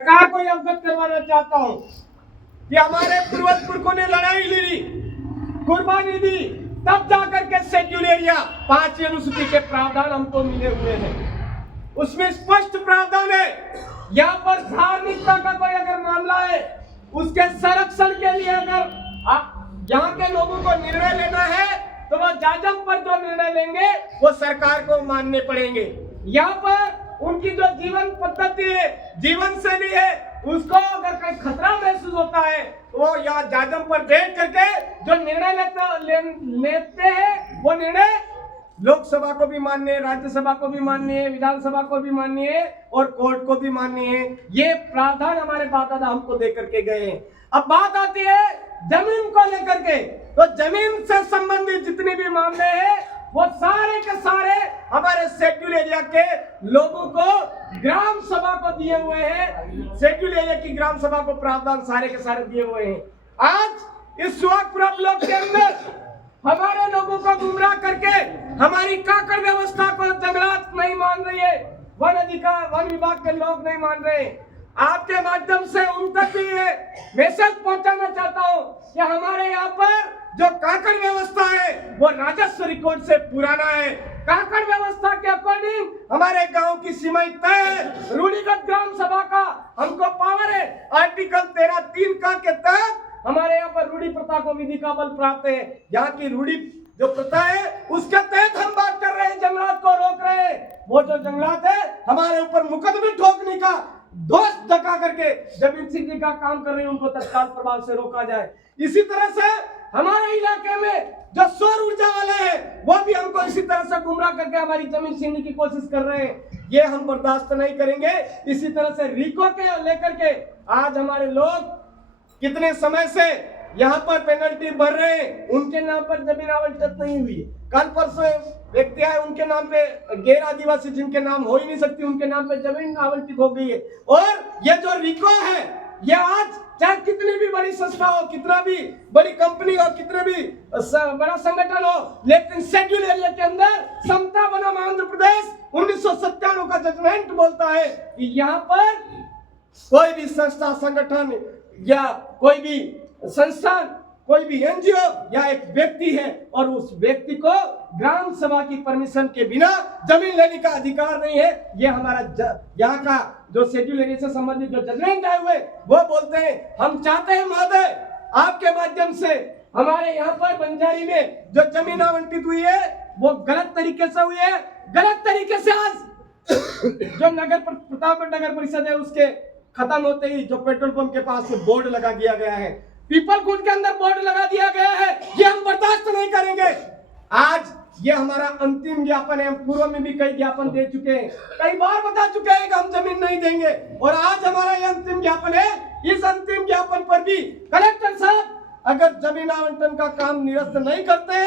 सरकार को अवगत करवाना चाहता हूँ कि हमारे पूर्वज पुरखों ने लड़ाई ली, कुर्बानी दी, तब जाकर के शेड्यूल एरिया 5 अनुसूची के प्रावधान हमको मिले हुए हैं। उसमें स्पष्ट प्रावधान है, यहाँ पर धार्मिकता का कोई अगर मामला है, उसके संरक्षण के लिए अगर यहाँ के लोगों को निर्णय लेना है तो वो जाजम पर जो निर्णय लेंगे वो सरकार को मानने पड़ेंगे। यहाँ पर उनकी जो जीवन पद्धति है, जीवन शैली है, उसको अगर कोई खतरा महसूस होता है तो वो यहाँ जाजम पर बैठ करके जो निर्णय लेते हैं वो निर्णय लोकसभा को भी मान्य है, राज्यसभा को भी मान्य है, विधानसभा को भी मान्य है और कोर्ट को भी मान्य है। ये प्रावधान हमारे बाप दादा हमको दे करके गए हैं। अब बात आती है जमीन को लेकर के, तो जमीन से संबंधित जितने भी मामले हैं वो सारे के सारे हमारे शेड्यूल एरिया के लोगों को ग्राम सभा को दिए हुए हैं। शेड्यूल एरिया की ग्राम सभा को प्रावधान सारे के सारे दिए हुए हैं। आज इस सुहागपुरा ब्लॉक के अंदर हमारे लोगों को गुमराह करके हमारी काकड़ व्यवस्था को जंगलात नहीं मान रही है, वन विभाग के लोग नहीं मान रहे। आपके माध्यम से उन तक भी मैसेज पहुंचाना चाहता हूं कि हमारे यहाँ पर जो काकड़ व्यवस्था है वो राजस्व रिकॉर्ड से पुराना है। काकड़ व्यवस्था के अकॉर्डिंग हमारे गांव की सीमाएं तय है। रूढ़िगत ग्राम सभा का हमको पावर है। आर्टिकल 13(3) का के तहत हमारे यहाँ पर रूढ़ी प्रथा को विधि का बल प्राप्त है। यहाँ की रूढ़ी जो प्रथा है उसके तहत हम बात कर रहे हैं, जंगलात को रोक रहे हैं। वो जो जंगलात है हमारे ऊपर मुकदमे ठोकने का दोष धक्का करके जमीन सीखने का काम कर रहे हैं, उनको तत्काल प्रभाव से रोका जाए। इसी तरह से हमारे इलाके में जो सौर ऊर्जा वाले हैं वो भी हमको इसी तरह से गुमराह करके हमारी जमीन छीनने की कोशिश कर रहे हैं। ये हम बर्दाश्त नहीं करेंगे। इसी तरह से रिको के लेकर के आज हमारे लोग कितने समय से यहाँ पर पेनल्टी भर रहे हैं, उनके नाम पर जमीन आवंटित नहीं हुई। कल परसों व्यक्ति आए, उनके नाम पे गैर आदिवासी जिनके नाम हो ही नहीं सकती उनके नाम पे जमीन आवंटित हो गई है। और ये जो रिको है ये आज चाहे कितनी भी बड़ी संस्था हो, कितना भी बड़ी कंपनी हो, कितने भी बड़ा संगठन हो, लेकिन शेड्यूल एरिया के अंदर समता बनाम आंध्र प्रदेश 1997 का जजमेंट बोलता है कि यहाँ पर कोई भी संस्था, संगठन या कोई भी संस्थान, कोई भी एनजीओ या एक व्यक्ति है और उस व्यक्ति को ग्राम सभा की परमिशन के बिना जमीन लेने का अधिकार नहीं है। ये हमारा यहाँ का जो शेड्यूल एरिया से संबंधित जो जजमेंट आए हुए वो बोलते हैं। हम चाहते हैं महोदय आपके माध्यम से हमारे यहाँ पर बंजारी में जो जमीन आवंटित हुई है वो गलत तरीके से हुई है। गलत तरीके से आज जो प्रतापगढ़ नगर परिषद है उसके खत्म होते ही जो पेट्रोल पंप के पास बोर्ड लगा दिया गया है, पीपल कुंड के अंदर बोर्ड लगा दिया गया है, ये हम बर्दाश्त नहीं करेंगे। आज ये हमारा अंतिम ज्ञापन है। हम पूर्व में भी कई ज्ञापन दे चुके हैं, कई बार बता चुके हैं कि हम जमीन नहीं देंगे और आज हमारा ये अंतिम ज्ञापन है। इस अंतिम ज्ञापन पर भी कलेक्टर साहब अगर जमीन आवंटन का काम निरस्त नहीं करते हैं